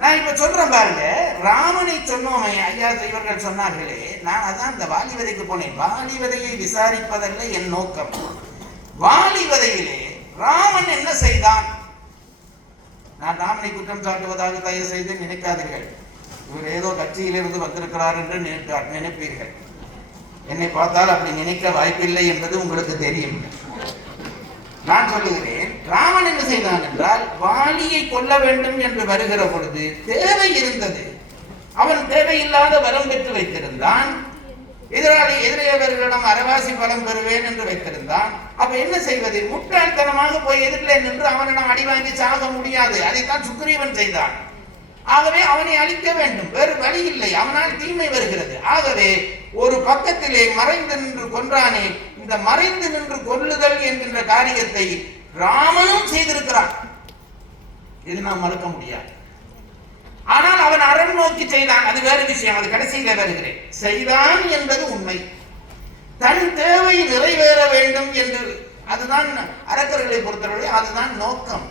நான் இப்ப சொல்றேன் பாருங்க, ராமனை சொன்னோமே, ஐயா இவர்கள் சொன்னார்களே, நான் அதான் இந்த வாலிவதைக்கு போனேன். வாலிவதையை விசாரிப்பதல்ல என் நோக்கம். வாலிவதையிலே ராமன் என்ன செய்தான்? நான் ராமனை குற்றம் சாட்டுவதாக தயவு செய்து நினைக்காதீர்கள். இவர் ஏதோ கட்சியிலிருந்து வந்திருக்கிறார் என்று நினைப்பீர்கள். என்னை பார்த்தால் அப்படி நினைக்க வாய்ப்பில்லை என்பது உங்களுக்கு தெரியும். நான் சொல்லுகிறேன், ராமன் என்ன செய்தான் என்றால், வாலியை கொல்ல வேண்டும் என்று வருகிற பொழுது தேவை இருந்தது. அவன் தேவையில்லாத வரம் பெற்று வைத்திருந்தான். எதிரியவர்களிடம் அரவாசி பலம் பெறுவேன் என்று வைத்திருந்தான். அப்ப என்ன செய்வது? முட்டாள்தனமாக போய் எதிரில் நின்று அவனிடம் அடி வாங்கி சாக முடியாது. அதைத்தான் சுக்ரீவன் செய்தான். ஆகவே அவனை அழிக்க வேண்டும், வேறு வழி இல்லை, அவனால் தீமை வருகிறது. ஆகவே ஒரு பக்கத்திலே மறைந்து நின்று கொன்றானே, இந்த மறைந்து நின்று கொல்லுதல் என்கின்ற காரியத்தை ராமனும் செய்திருக்கிறான். இது நாம் மறுக்க முடியாது. ஆனால் அவன் அறம் நோக்கி செய்தான், அது வேறு விஷயம், அது கடைசியில் வருகிறேன். செய்தான் என்பது உண்மை. தன் தேவை நிறைவேற வேண்டும் என்று, அதுதான் அரக்கர்களை பொறுத்தவரை அதுதான் நோக்கம்.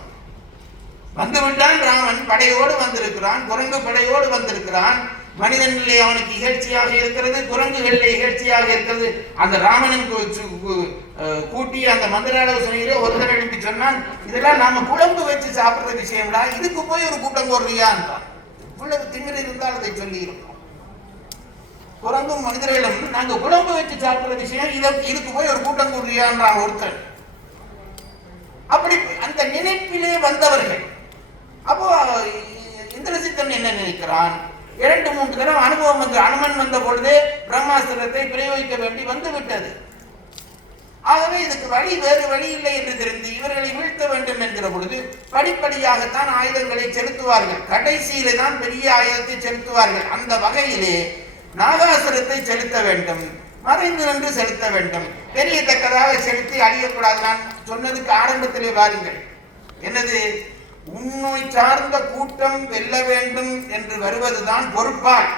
வந்துவிட்டான் ராமன், படையோடு வந்திருக்கிறான், குரங்கு படையோடு வந்திருக்கிறான். மனிதனிலே அவனுக்கு இகழ்ச்சியாக இருக்கிறது, குரங்குகளிலே இகழ்ச்சியாக இருக்கிறது. அந்த ராமனின் கூட்டி அந்த மந்திர ஆலோசனையிலே ஒருத்தர் எழுப்பி சொன்னான், இதெல்லாம் நாம குழம்பு வச்சு சாப்பிடுற விஷயம்டா, இதுக்கு போய் ஒரு கூட்டம் போடுறியான்றான். இவ்வளவு திமிர் இருந்தால் அதை சொல்லி இருக்கோம். குரங்கும் மனிதர்களும் நாங்க குழம்பு வச்சு சாப்பிடுற விஷயம், இதுக்கு போய் ஒரு கூட்டம் போடுறியான்றான் ஒருத்தர். அப்படி அந்த நினைப்பிலே வந்தவர்கள். அப்போ இந்திரசித்தன் என்ன நினைக்கிறான்? 2-3 தடவை அனுபவம் வந்து அனுமன் வந்த பொழுதே பிரம்மாஸ்திரத்தை பிரயோகிக்க வேண்டி வந்து விட்டது. ஆகவே இதுக்கு வேறு வழி இல்லை என்று தெரிந்து இவர்களை வீழ்த்த வேண்டும் என்கிற பொழுது படிப்படியாகத்தான் ஆயுதங்களை செலுத்துவார்கள். கடைசியிலே தான் பெரிய ஆயுதத்தை செலுத்துவார்கள். அந்த வகையிலே நாகாசுரத்தை செலுத்த வேண்டும், மறைந்து நின்று செலுத்த வேண்டும். பெரிய தக்கதாக செலுத்தி அழியக்கூடாது. நான் சொன்னதுக்கு ஆரம்பத்திலே வாருங்கள், என்னது? உண்மை சார்ந்த கூட்டம் வெல்ல வேண்டும் என்று வருவதுதான் பொறுப்பால்.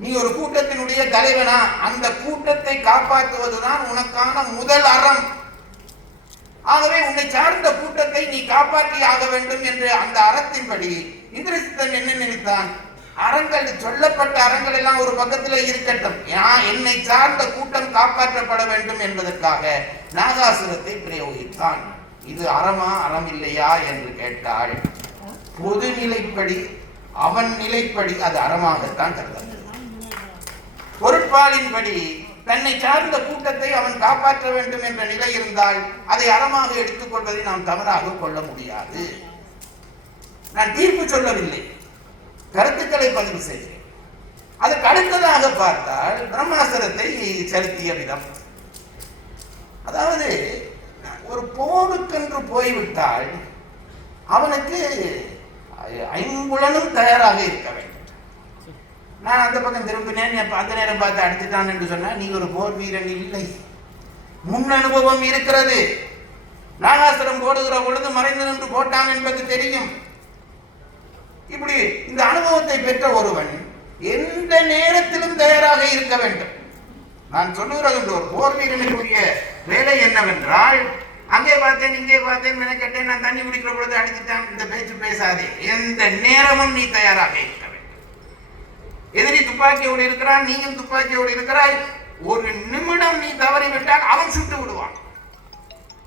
நீ ஒரு கூட்டத்தினுடைய தலைவனா, அந்த கூட்டத்தை காப்பாற்றுவதுதான் உனக்கான முதல் அறம். ஆகவே உன்னை சார்ந்த கூட்டத்தை நீ காப்பாற்றி ஆக வேண்டும் என்று அந்த அறத்தின்படி இந்திரசித்தன் என்ன நினைத்தான்? அறங்கள், சொல்லப்பட்ட அறங்கள் எல்லாம் ஒரு பக்கத்தில் இருக்கட்டும், என்னை சார்ந்த கூட்டம் காப்பாற்றப்பட வேண்டும் என்பதற்காக நாகாசுரத்தை பிரயோகித்தான். இது அறமா அறம் இல்லையா என்று கேட்டால் பொது நிலைப்படி, அவன் நிலைப்படி அது அறமாகத்தான் கருதப்படும். பொருட்பாலின்படி தன்னை சார்ந்த கூட்டத்தை அவன் காப்பாற்ற வேண்டும் என்ற நிலை இருந்தால் அதை அறமாக எடுத்துக்கொள்வதை நாம் தவறாக கொள்ள முடியாது. நான் தீர்ப்பு சொல்லவில்லை, கருத்துக்களை பதிவு செய்கிறேன். அதுக்கு அடுத்ததாக பார்த்தால் பிரம்மாஸ்திரத்தை செலுத்திய விதம், அதாவது ஒரு போருக்கென்று போய்விட்டால் அவனுக்கு ஐம்புலனும் தயாராக இருக்க வேண்டும். நான் அந்த பக்கம் திரும்பினேன், அந்த நேரம் பார்த்து அடித்துட்டான் என்று சொன்னா நீ ஒரு போர் வீரன் இல்லை. முன் அனுபவம் இருக்கிறது. நாகாஸ்திரம் போடுகிற பொழுது மறைந்து நின்று போட்டான் என்பது தெரியும். இப்படி இந்த அனுபவத்தை பெற்ற ஒருவன் எந்த நேரத்திலும் தயாராக இருக்க வேண்டும். நான் சொல்லுகிறது ஒரு போர் வீரனுக்குரிய வேலை என்னவென்றால், அங்கே பார்த்தேன் இங்கே பார்த்தேன் மெனக்கட்டேன், நான் தண்ணி குடிக்கிற பொழுது அடிச்சுட்டான், இந்த பேச்சு பேசாதே. எந்த நேரமும் நீ தயாராக இருக்க வேண்டும். எதிரி துப்பாக்கியோடு இருக்கிறான், நீயும் துப்பாக்கியோடு இருக்கிறாய். ஒரு நிமிடம் நீ தவறிவிட்டால் அவன் சுட்டு விடுவான்.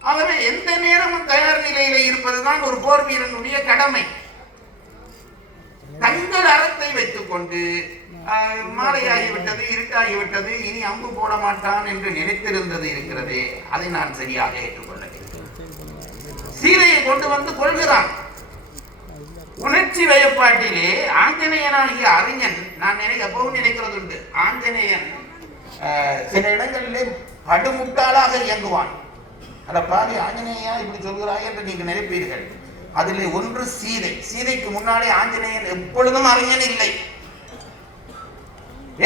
ஆகவே எந்த நேரமும் தயார் நிலையில இருப்பதுதான் ஒரு போர் வீரனுடைய கடமை. தங்கள் அறத்தை வைத்துக் கொண்டு மாலையாகிவிட்டது, இருட்டாகிவிட்டது, இனி அம்பு போட மாட்டான் என்று நினைத்திருந்தது இருக்கிறது, அதை நான் சரியாக ஏற்றுக்கொள்ளவில்லை. சீதையை கொண்டு வந்து கொள்கிறான். உணர்ச்சி வயப்பாட்டிலே ஆஞ்சநேயனாகிய அறிஞன், நான் எப்பவும் நினைக்கிறது உண்டு, ஆஞ்சநேயன் சில இடங்களிலே படுமுட்டாளாக இயங்குவான். அட பாவி ஆஞ்சநேயா இப்படி சொல்கிறாய் என்று நீங்க நினைப்பீர்கள். அதிலே ஒன்று சீதை. சீதைக்கு முன்னாலே ஆஞ்சநேயன் எப்பொழுதும் அறிஞன் இல்லை.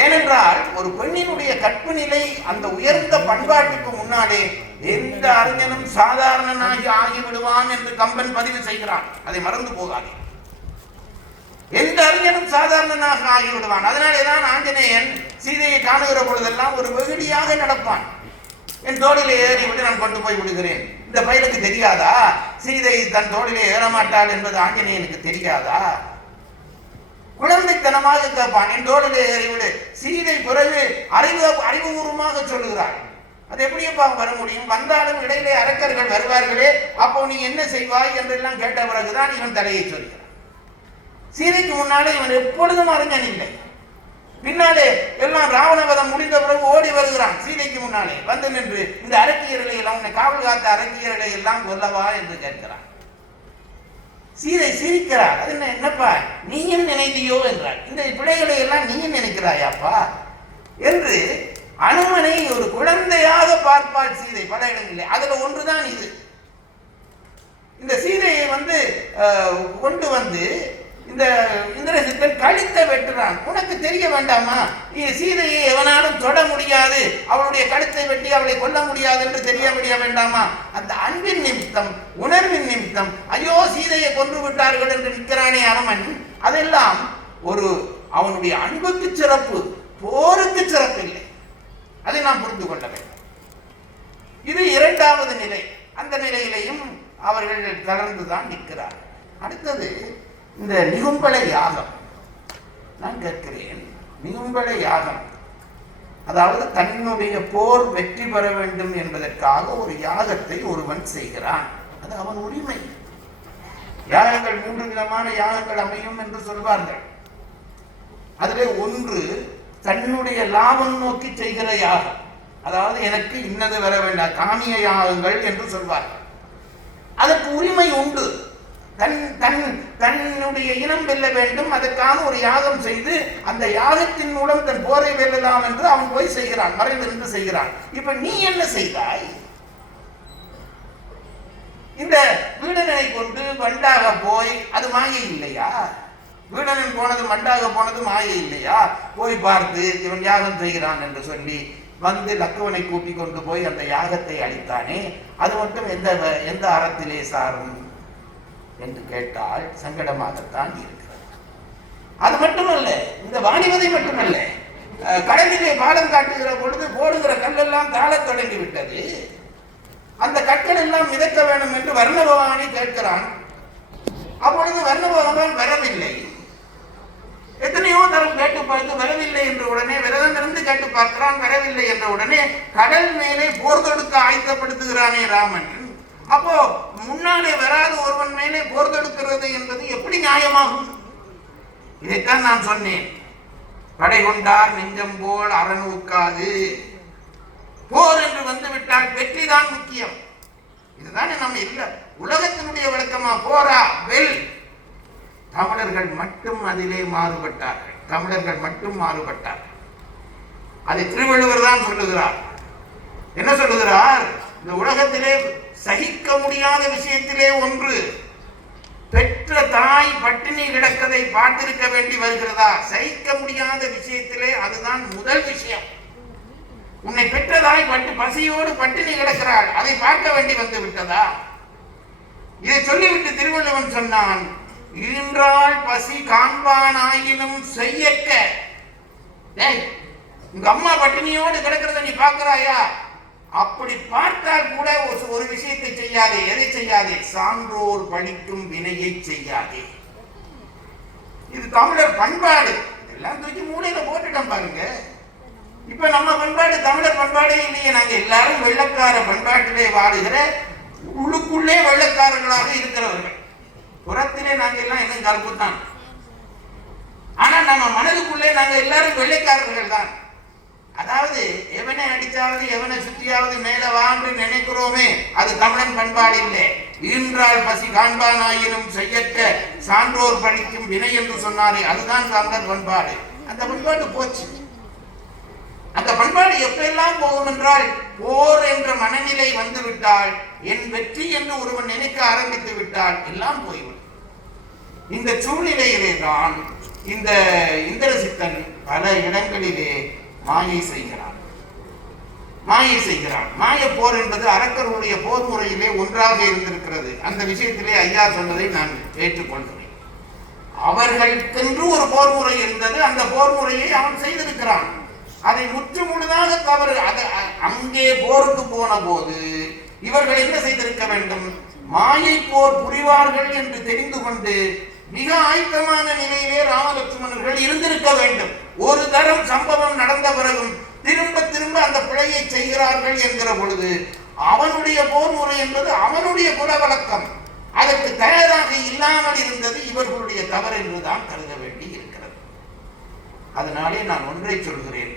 ஏனென்றால் ஒரு பெண்ணினுடைய கற்பு நிலை, அந்த உயர்ந்த பண்பாட்டுக்கு முன்னாலே எந்த அறிஞனும் சாதாரணனாகி ஆகிவிடுவான் என்று கம்பன் பதிவு செய்கிறான். அதை மறந்து போகாதே. எந்த அறிஞனும் சாதாரணனாக ஆகிவிடுவான். அதனாலேதான் ஆஞ்சநேயன் சீதையை காணுகிற பொழுதெல்லாம் ஒரு வெகுடியாக நடப்பான். என் தோளிலே ஏறிவிட்டு நான் கொண்டு போய் விடுகிறேன். இந்த பையனுக்கு தெரியாதா சீதை தன் தோளிலே ஏறமாட்டாள் என்பது ஆஞ்சநேயனுக்கு தெரியாதா? குழந்தைத்தனமாக கேட்பான், என் தோளிலே ஏறிவிடு. சீதை பிறகு அறிவுபூர்வமாக சொல்லுகிறாள். அது எப்படியப்பா வர முடியும்? வந்தாலும் இடையிலே அரக்கர்கள் வருவார்களே, அப்போ நீ என்ன செய்வாய் என்றெல்லாம் கேட்ட பிறகுதான் இவன் தலையை சொல்கிறான். சீதைக்கு முன்னாலே இவன் எப்பொழுதும் அறிஞன் இல்லை. பின்னாலே எல்லாம் ராவணவதம் முடிந்த பிறகு ஓடி வருகிறான். சீதைக்கு முன்னாலே வந்து நின்று இந்த அரக்கியர்களை எல்லாம், உன்னை காவல் காத்த அரக்கியர்களை எல்லாம் கொல்லவா என்று கேட்கிறான். சீதை சிரிக்கிறார். அது என்னப்பா நீயும் நினைத்தியோ என்றார். இந்த பிள்ளைகளை எல்லாம் நீயும் நினைக்கிறாயாப்பா என்று அனுமனை ஒரு குழந்தையாக பார்ப்பாள் சீதை பல இடங்களில். அதுல ஒன்றுதான் இது. இந்த சீதையை கொண்டு வந்து இந்த இந்திரசித்தன் கழுத்தை வெட்டுறான். உனக்கு தெரிய வேண்டாமா சீதையை எவனாலும் தொட முடியாது, அவளுடைய கழுத்தை வெட்டி அவளை கொல்ல முடியாது என்று தெரிய வேண்டாமா? அந்த அன்பின் நிமித்தம், உணர்வின் நிமித்தம் ஐயோ சீதையை கொன்று விட்டார்கள் என்று நிற்கிறானே அனுமன், அதெல்லாம் ஒரு அவனுடைய அன்புக்கு சிறப்பு, போருக்கு சிறப்பு இல்லை. அதை நாம் புரிந்து கொள்ள வேண்டும். இது இரண்டாவது நிலை. அந்த நிலையிலையும் அவர்கள் தொடர்ந்துதான் நிற்கிறார். அடுத்தது இந்த நிகும்பல யாகம். நான் கேட்கிறேன், நிகும்பல யாகம் அதாவது தன்னுடைய போர் வெற்றி பெற வேண்டும் என்பதற்காக ஒரு யாகத்தை ஒருவன் செய்கிறான். அது அவன் உரிமை. யாகங்கள் 3 விதமான யாகங்கள் அமையும் என்று சொல்வார்கள். அதிலே ஒன்று தன்னுடைய லாபம் நோக்கி செய்கிற யாகம், அதாவது எனக்கு இன்னது வர வேண்டாம், காமிய யாகங்கள் என்று சொல்வார்கள். அதற்கு உரிமை உண்டு. தன்னுடைய இனம் வெல்ல வேண்டும், அதற்கான ஒரு யாகம் செய்து அந்த யாகத்தின் மூலம் தன் போரை வெல்லலாம் என்று அவன் போய் செய்கிறான், மறைந்திருந்து செய்கிறான். இப்ப நீ என்ன செய்தாய்? இந்த வீடனை கொண்டு வண்டாக போய், அது மாயை இல்லையா? வீடனன் போனது வண்டாக போனது மாயை இல்லையா? போய் பார்த்து இவன் யாகம் செய்கிறான் என்று சொல்லி வந்து லக்குவனை கூட்டி கொண்டு போய் அந்த யாகத்தை அளித்தானே, அது மட்டும் எந்த அறத்திலே சாரும் என்று கேட்டால் சங்கடமாகத்தான் இருக்கிறது. அது மட்டுமல்ல, இந்த வாணிபதை மட்டுமல்ல, கடலிலே பாலம் காட்டுகிற பொழுது போடுகிற கல்லெல்லாம் தாழத் தொடங்கி விட்டது. அந்த கற்கள் எல்லாம் மிதக்க வேண்டும் என்று வர்ண பகவானை கேட்கிறான். அப்பொழுது வர்ண பகவான் வரவில்லை. எத்தனையோ தரம் கேட்டு பார்த்து வரவில்லை என்ற உடனே விரதம் இருந்து கேட்டு பார்க்கிறான், வரவில்லை என்ற உடனே கடல் மேலே போர் தொடுக்க ஆயத்தப்படுத்துகிறானே ராமன். அப்போ முன்னாலே வராத ஒருவன் மேலே போர் தொடுக்கிறது என்பது எப்படி நியாயமாகும்? இதைத்தான் நான் சொன்னேன். படை கொண்டார் நெஞ்சம் போல் அறநூக்காது. போர் என்று வந்துவிட்டால் வெற்றி தான் முக்கியம். இதுதானே நம்ம இல்ல உலகத்தினுடைய விளக்கமா? போரா வெல். தமிழர்கள் மட்டும் அதிலே மாறுபட்டார்கள். தமிழர்கள் மட்டும் மாறுபட்டார்கள். அதை திருவள்ளுவர் தான் சொல்லுகிறார். என்ன சொல்லுகிறார்? இந்த உலகத்திலே சகிக்க முடியாத விஷயத்திலே ஒன்று, பெற்ற தாய் பட்டினி கிடக்கதை பார்த்திருக்க வேண்டி வருகிறதா? சகிக்க முடியாத விஷயத்திலே அதுதான் முதல் விஷயம். உன்னை பெற்ற தாய் பசியோடு பட்டினி கிடக்கிறாள், அதை பார்க்க வேண்டி வந்து விட்டதா? இதை சொல்லிவிட்டு திருவள்ளுவன் சொன்னான், ஈன்றால் பசி காண்பானாயினும் செய்யக்க. உங்க அம்மா பட்டினியோடு கிடக்கிறத நீ பார்க்கிறாயா? அப்படி பார்த்தால் கூட ஒரு விஷயத்தை செய்யாதே. எதை செய்யாதே? சான்றோர் பழிக்கும் வினையை செய்யாதே. இது தமிழர் பண்பாடு. இதெல்லாம் தூக்கி மூலையில போட்டுட்டோம் பாருங்க. இப்ப நம்ம பண்பாடு தமிழர் பண்பாடே இல்லையே. நாங்க எல்லாரும் வெள்ளக்கார பண்பாட்டிலே வாழுகிற, உள்ளுக்குள்ளே வெள்ளக்காரர்களாக இருக்கிறவர்கள். புறத்திலே நாங்க எல்லாம் என்ன கல்புத்தான். ஆனா நம்ம மனதுக்குள்ளே நாங்க எல்லாரும் வெள்ளைக்காரர்கள் தான். அதாவது எவனை அடிச்சாவது எவனை சுற்றியாவது மேல வாண்டு நினைக்கிறோமே, அது தமிழன் பண்பாடு இல்லை. ஈன்றால் பசி காண்பானாயினும் செய்யற்க சான்றோர் பழிக்கும் வினை என்று சொன்னாரே, அதுதான் தமிழர் பண்பாடு. அந்த பண்பாடு போச்சு. அந்த பண்பாடு எப்பெல்லாம் போகும் என்றால், போர் என்ற மனநிலை வந்து விட்டால், என் வெற்றி என்று ஒருவன் நினைக்க ஆரம்பித்து விட்டால் எல்லாம் போய்விடும். இந்த சூழ்நிலையிலே தான் இந்த இந்திரசித்தன் பல இடங்களிலே மாயை செய்கிறான். மாய போர் என்பது அரக்கர்களுடைய போர் முறையிலே ஒன்றாக இருந்திருக்கிறது. அந்த விஷயத்திலே ஐயா சொன்னதை நான் ஏற்றுக்கொள்கிறேன். அவர்களுக்கென்று ஒரு போர் முறை இருந்தது. அந்த போர் முறையை அவன் செய்திருக்கிறான். அதை முற்று முழுதாக தவறு. அங்கே போருக்கு போன போது இவர்கள் என்ன செய்திருக்க வேண்டும்? மாயை போர் புரிவார்கள் என்று தெரிந்து கொண்டு மிக ஆயத்தமான நிலையிலே ராமலட்சுமணர்கள் இருந்திருக்க வேண்டும். ஒரு தரம் சம்பவம் நடந்த பிறகும் திரும்ப திரும்ப அந்த பிழையை செய்கிறார்கள் என்கிற பொழுது, அவனுடைய போர் முறை என்பது அவனுடைய குலவழக்கம். அதற்கு தயாராக இல்லாமல் இருந்தது இவர்களுடைய தவறு என்றுதான் கருத வேண்டி இருக்கிறது. அதனாலே நான் ஒன்றை சொல்கிறேன்.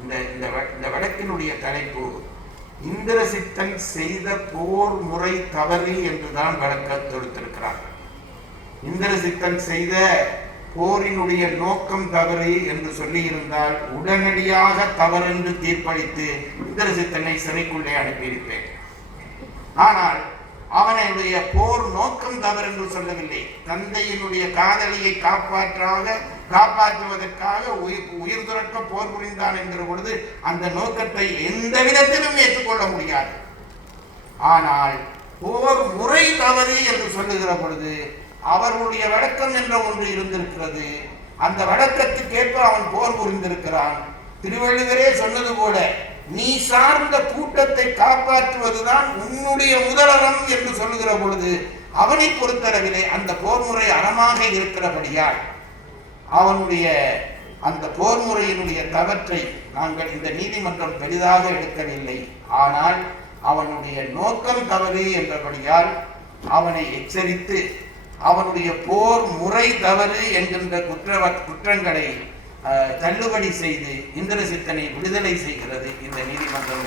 இந்த வழக்கினுடைய தலைப்பு இந்திரசித்தன் செய்த போர் முறை தவறு என்றுதான் வழக்க தொடுத்திருக்கிறார்கள். இந்திரசித்தன் செய்த போரினுடைய நோக்கம் தவறு என்று சொல்லி இருந்தால் உடனடியாக தவறென்று தீர்ப்பளித்து இந்திரசித்தனை சிறைக்குள்ளே அனுப்பியிருப்பேன். ஆனால் அவனுடைய போர் நோக்கம் தவறு என்று சொல்லவில்லை. தந்தையினுடைய காதலியை காப்பாற்றுவதற்காக உயிர் துறக்க போர் புரிந்தான் என்கிற பொழுது அந்த நோக்கத்தை எந்த விதத்திலும் ஏற்றுக்கொள்ள முடியாது. ஆனால் போர் முறை தவறு என்று சொல்லுகிற பொழுது அவர்களுடைய வழக்கம் என்ற ஒன்று இருந்திருக்கிறது. அந்த வழக்கத்துக்கேற்ப அவன் போர் புரிந்திருக்கிறான். திருவள்ளுவரே சொன்னது போல, நீ சார்ந்த கூட்டத்தை காப்பாற்றுவதுதான் உன்னுடைய முதலறம் என்று சொல்லுகிற பொழுது அவனை பொறுத்தளவிலே அந்த போர் முறை அறமாக இருக்கிறபடியால் அவனுடைய அந்த போர் முறையினுடைய தவற்றை நாங்கள் இந்த நீதிமன்றம் பெரிதாக எடுக்கவில்லை. ஆனால் அவனுடைய நோக்கம் தவறு என்றபடியால் அவனை எச்சரித்து அவனுடைய போர் முறை தவறு என்கின்ற குற்றங்களை தள்ளுபடி செய்து இந்திரசித்தனை விடுதலை செய்கிறது இந்த நீதிமன்றம்.